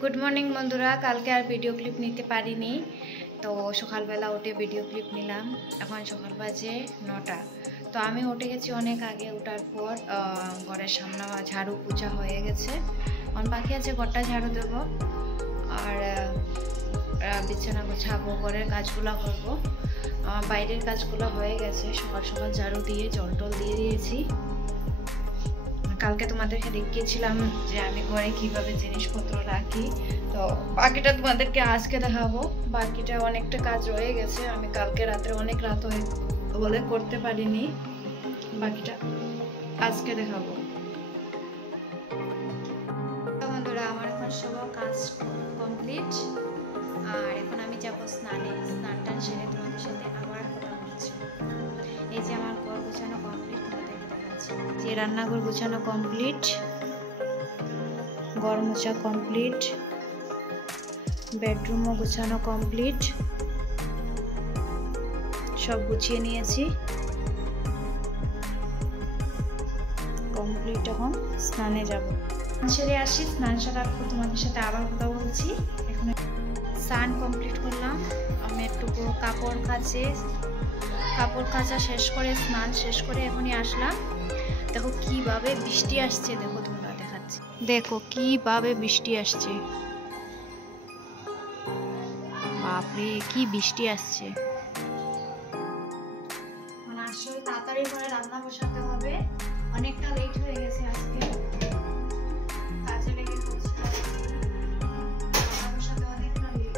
Good morning বন্ধুরা, কালকে আর video clip নিতে পারিনি, তো সকালবেলা উঠে ভিডিও ক্লিপ নিলাম। এখন সকাল বাজে 9টা। তো আমি উঠে গেছি অনেক আগে। ওঠার পর ঘরের সামনে ঝাড়ু পোছা হয়ে গেছে। এখন বাকি আছে ঘরটা ঝাড়ু দেবো আর বিছানা গোছাবো, ঘরের কাজগুলো করবো। বাইরের কাজগুলো হয়ে গেছে, সকাল সকাল ঝাড়ু দিয়ে জল টল দিয়ে দিয়েছি। কালকে তোমাদেরকে দেখিয়েছিলাম যে আমি ঘরে কিভাবে জিনিসপত্র রাখি, তো বাকিটা তোমাদেরকে আজকে দেখাবো। বাকিটা অনেকটা কাজ রয়ে গেছে, আমি কালকে রাত্রে অনেক রাত হয়ে বলে করতে পারিনি। বাকিটা আজকে দেখাবো। বন্ধুরা, আমার এখন সব কাজ কমপ্লিট, আর এখন আমি যাবো স্নানে। স্নান টান সেরে তোমাদের সাথে আবার কথা বলছি। এই যে আমার ঘর গোছানো কমপ্লিট, তোমাদেরকে দেখাচ্ছি। যে রান্নাঘর গোছানো কমপ্লিট, ঘর মোছা কমপ্লিট, বেডরুমও গোছানো কমপ্লিট, সব গুছিয়ে নিয়েছি কমপ্লিট। এখন স্নানে যাব, সেরে আসি। স্নান সারার পর তোমাদের সাথে আবার কথা বলছি। এখন স্নান কমপ্লিট করলাম, আমি একটু কাপড় কাচা শেষ করে, স্নান শেষ করে এখনই আসলাম। দেখো কিভাবে বৃষ্টি আসছে, দেখো তোমরা দেখাচ্ছি। দেখো কিভাবে বৃষ্টি আসছে, বাপরে কি বৃষ্টি আসছে। মানে আসলে তাড়াতাড়ি করে রান্না বসাতে হবে, অনেকটা লেট হয়ে গেছে আজকে। কাজে লেগে পড়ছি, রান্না বসাতে অনেকটা লেট।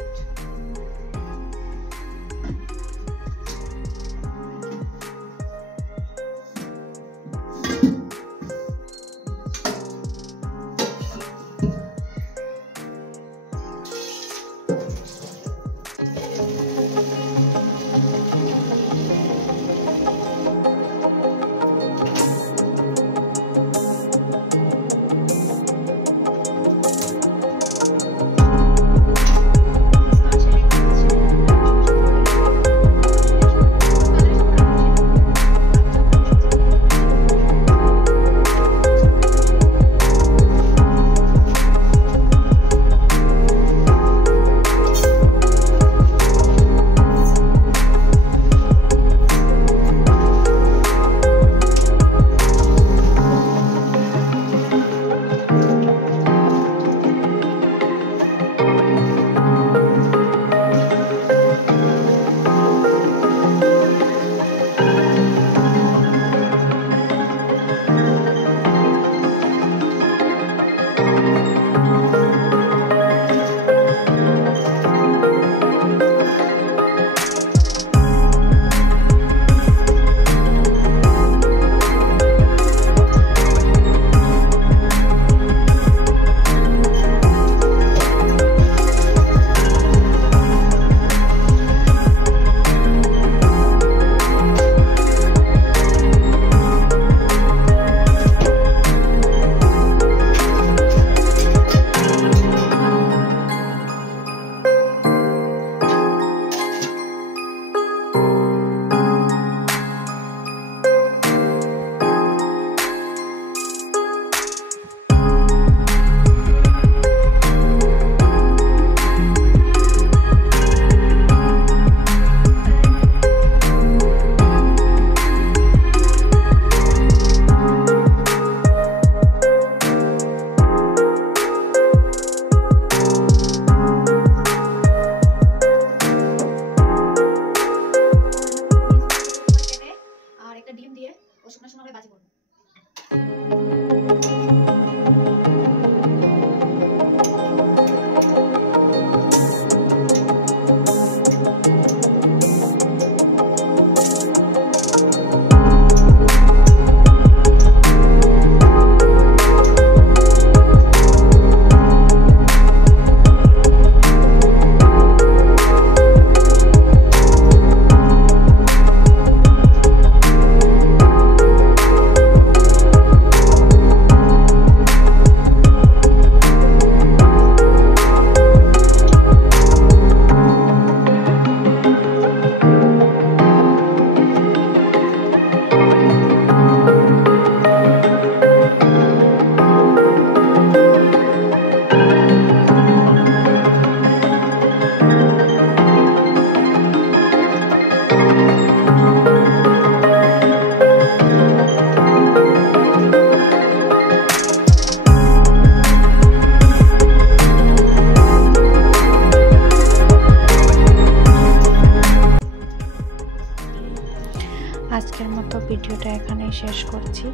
আজকের মতো ভিডিওটা এখানেই শেষ করছি,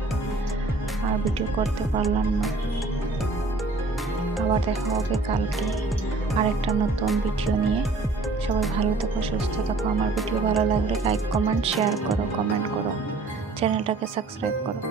আর ভিডিও করতে পারলাম না। আবার দেখা হবে কালকে আরেকটা নতুন ভিডিও নিয়ে। সবাই ভালো থেকো, সুস্থ থাকো। আমার ভিডিও ভালো লাগলে লাইক, কমেন্ট, শেয়ার করো, কমেন্ট করো, চ্যানেলটাকে সাবস্ক্রাইব করো।